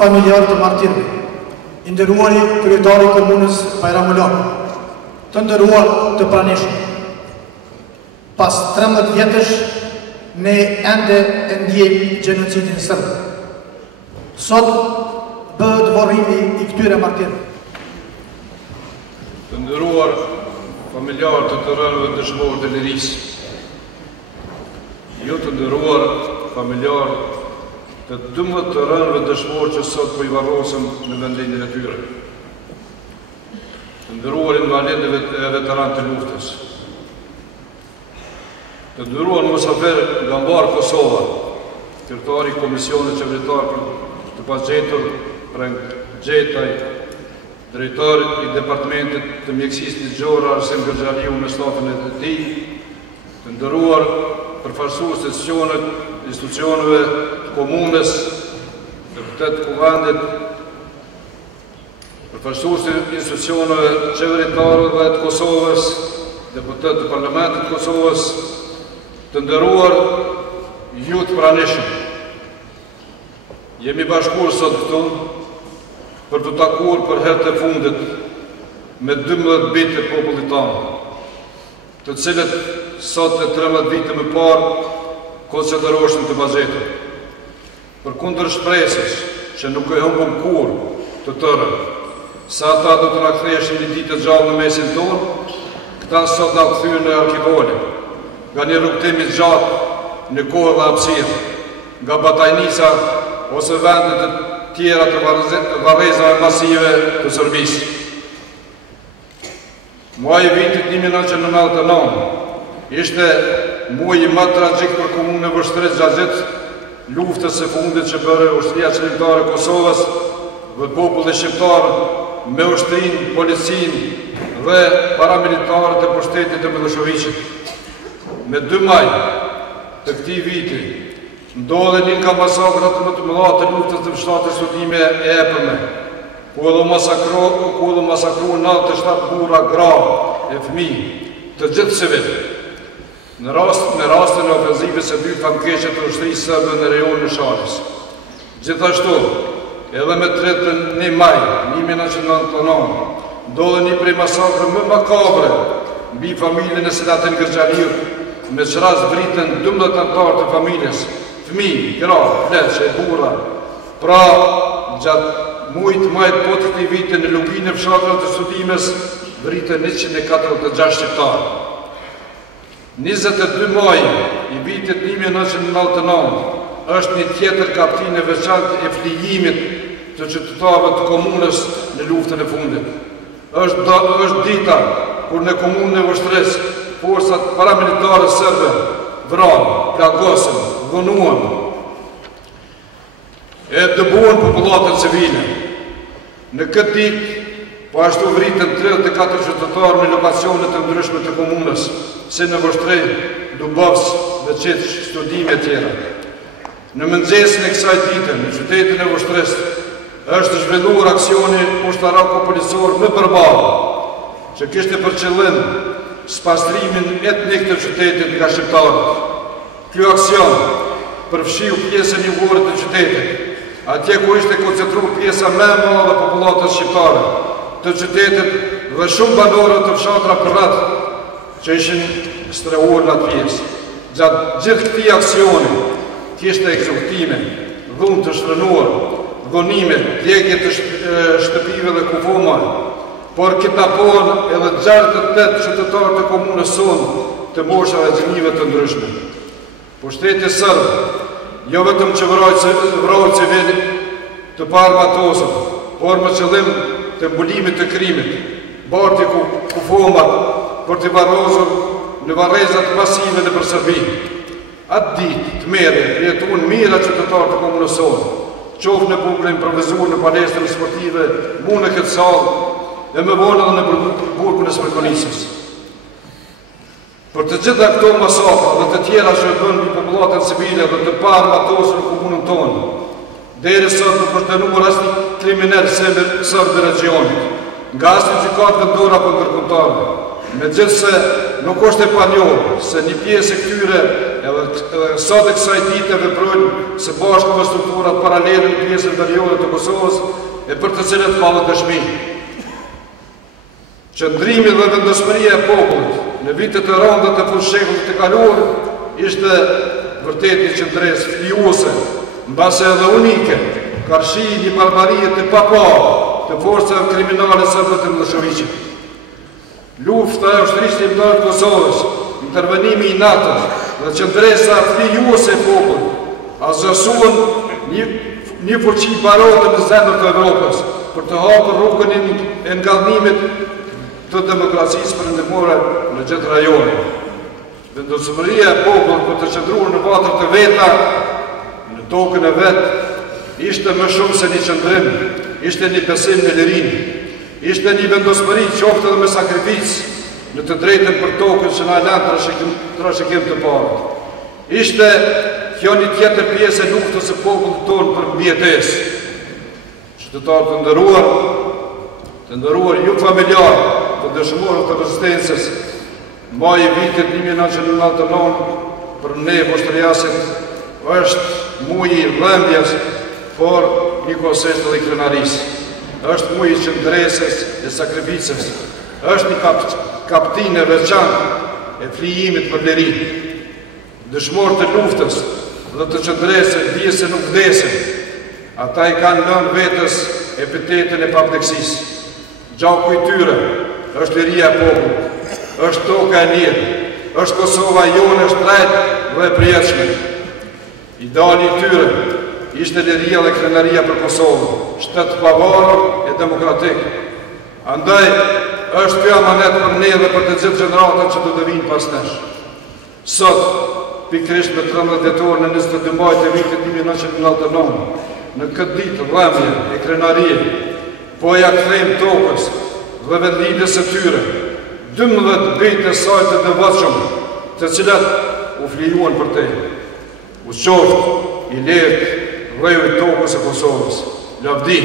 familjar të martirëve, i nderuari kryetari i komunës Bajramullah, të nderuar të pranishëm. Pas 13 vjetësh, ne ende e ndjejmë gjenocidin sërb. Sot bëhet vorrimi i këtyre martirëve. Të nderuar familjar të të rënëve dëshmorë të lirisë, ju të nderuar familjar të 12 të rënëve dëshmorë që sot po i varrosëm në vendin e tyre. Të nderuar invalidëve e veteranë të luftës. Të nderuar mosafer nga mbar Kosova, kryetari i Komisionit Qeveritar të pagjetur Frank Gjetaj, drejtor i Departamentit të Mjekësisë Ligjore Arsim Gërxhaliu me stafin e tij, të nderuar përfaqësues të institucioneve të komunës, të kuvendit, përfaqësues të institucioneve qeveritare dhe të Kosovës, deputet të Parlamentit të Kosovës, të nderuar ju të pranishëm. Jemi bashkuar sot këtu për të takuar për herë të fundit me 12 bitë e popullit tanë, të cilët sot e 13 vite më parë konsideroheshin të bazhetur. Përkundër shpresës që nuk e humbëm kur të tërë, sa ata do të na ktheheshin një ditë të gjallë në mesin tonë, këta sot na kthyen në arkivole, nga një rrugtim i gjatë në kohë dhe hapësirë, nga batajnica ose vendet të tjera të varrezave masive të Serbisë. Muaji i vitit 1999 ishte muaji më tragjik për komunën e Vështrës gjatë luftës së fundit që bëri ushtria qeveritare e Kosovës dhe populli shqiptar me ushtrinë, policinë dhe paramilitarët e pushtetit të Miloševićit. Me 2 maj të këtij viti ndodhen një nga masakrat më të mëdha të luftës të fshtatit studime e epërme, ku edhe masakruan 97 burra, gra e fëmijë, të gjithë civil. Në rastin e ofenzivës së dytë famkeqe të ushtrisë serbe në rajonin e Shalës. Gjithashtu, edhe me 31 maj 1999 ndodhen një prej masakrave më makabre mbi familjen e Selatin Gërxhaliut, me çrast vritën 12 anëtar të familjes, fëmijë, gra, pleqe, burra. Pra, gjatë muajit maj të këtij viti në luginë e fshatrat të studimes vritën 146 shqiptarë. 22 maj i vitit 1999 është një tjetër kapitull e veçantë e flijimit të qytetarëve të komunës në luftën e fundit. Është dita kur në komunën e Vështrës forcat paramilitare serbe vranë, plagosën, dhunuan e dëbuan popullatën civile. Në këtë ditë, po ashtu vritën 34 qytetarë në lokacione të ndryshme të komunës, si në Vështrë, Dubovs dhe qetë studime tjera. Në mëngjesin e kësaj dite, në qytetin e Vështrës, është zhvilluar aksioni ushtarako-policor më përballë, që kishte për qëllim spastrimin etnik të qytetit nga shqiptarët. Ky aksion përfshiu pjesën jugore të qytetit, atje ku ishte koncentruar pjesa më e madhe e popullatës shqiptare të qytetit dhe shumë banorë të fshatra përreth që ishin strehuar në atë pjesë. Gjatë gjithë këtij aksioni kishte ekzekutime, dhunë të shtrënuar, dhunime, djegje të shtëpive dhe kufoma, por kidnapohen edhe 68 qytetarë të komunës sonë të moshave dhe gjinive të ndryshme. Pushteti serb jo vetëm që vroi civil të paarmatosur, por me qëllim të mbulimit të krimit, barti kufomat për të varrosur në varrezat masive nëpër Serbi. Atë ditë të merre jetuan mijëra qytetarë të komunës sonë, qoftë në bunkrin improvizuar në palestrën sportive, mu në këtë sallë, e më vonë edhe në burgun e Smerkonisës. Për të gjitha këto masakra dhe të tjera që e bën mbi popullatën civile dhe të paarmatosur në komunën tonë, deri sot nuk është dënuar asnjë kriminal serb të rajonit, nga asnjë gjykatë vendore apo ndërkombëtare. Megjithse nuk është e panjohur se një pjesë e këtyre edhe sot e kësaj dite veprojnë së bashku me strukturat paralele në pjesën veriore të Kosovës e për të cilët falët dëshmi. Qëndrimi dhe vendosmëria e popullit në vitet e rënda të fushshekullit të kaluar ishte vërtet një qëndres flijuese, mbase edhe unike, karshi një barbarie të paparë të forcave kriminale sërbe të Miloševićit. Lufta e ushtrisë kombëtare të Kosovës, intervenimi i NATO-s dhe qëndresa flijuese e popullit azësuan një fuqi barote në zemrën e Evropës për të hapur rrugën e ngallënimit të demokracisë perëndimore në gjithë rajonin. Vendosmëria e popullit për të qëndruar në vatër të veta, në tokën e vet, ishte më shumë se një qëndrim, ishte një besim në lirinë, ishte një vendosmëri qoftë edhe me sakrificë në të drejtën për tokën që na lën trashëgim të parë. Ishte kjo një tjetër pjesë e luftës së popullit tonë për mbijetesë. Qytetarë të nderuar ju familjar të dëshmorëve të rezistencës, maj i vitit 1999 për ne vështriasit është muji i dhëmbjes, por njëkohësisht edhe i krenarisë. Është muji i qëndresës e sakrificës. Është një kaptinë e veçantë e flijimit për lirinë. Dëshmorët e luftës dhe të qëndresës dihen se nuk vdesin. Ata i kanë lënë vetës epitetin e pavdekësisë. Gjaku i tyre është liria e popullit, është toka e lirë, është Kosova jonë e shtrejtë dhe e përjetshme. Ideali i tyre ishte liria dhe krenaria për Kosovën, shtet pavarur e demokratik. Andaj është kjo amanet për ne dhe për të gjithë gjeneratën që do të vinë pas nesh. Sot, pikrisht me 13 dhjetor në 22 maj të vitit 1999, në këtë ditë dhëmbje e krenarie, po ja kthejmë tokës dhe vendlidhjes së tyre, 12 bijtë e saj të devotshëm, të cilat u flijuan për te. U qoftë i lehtë rreju i tokës së Kosovës. Lavdi.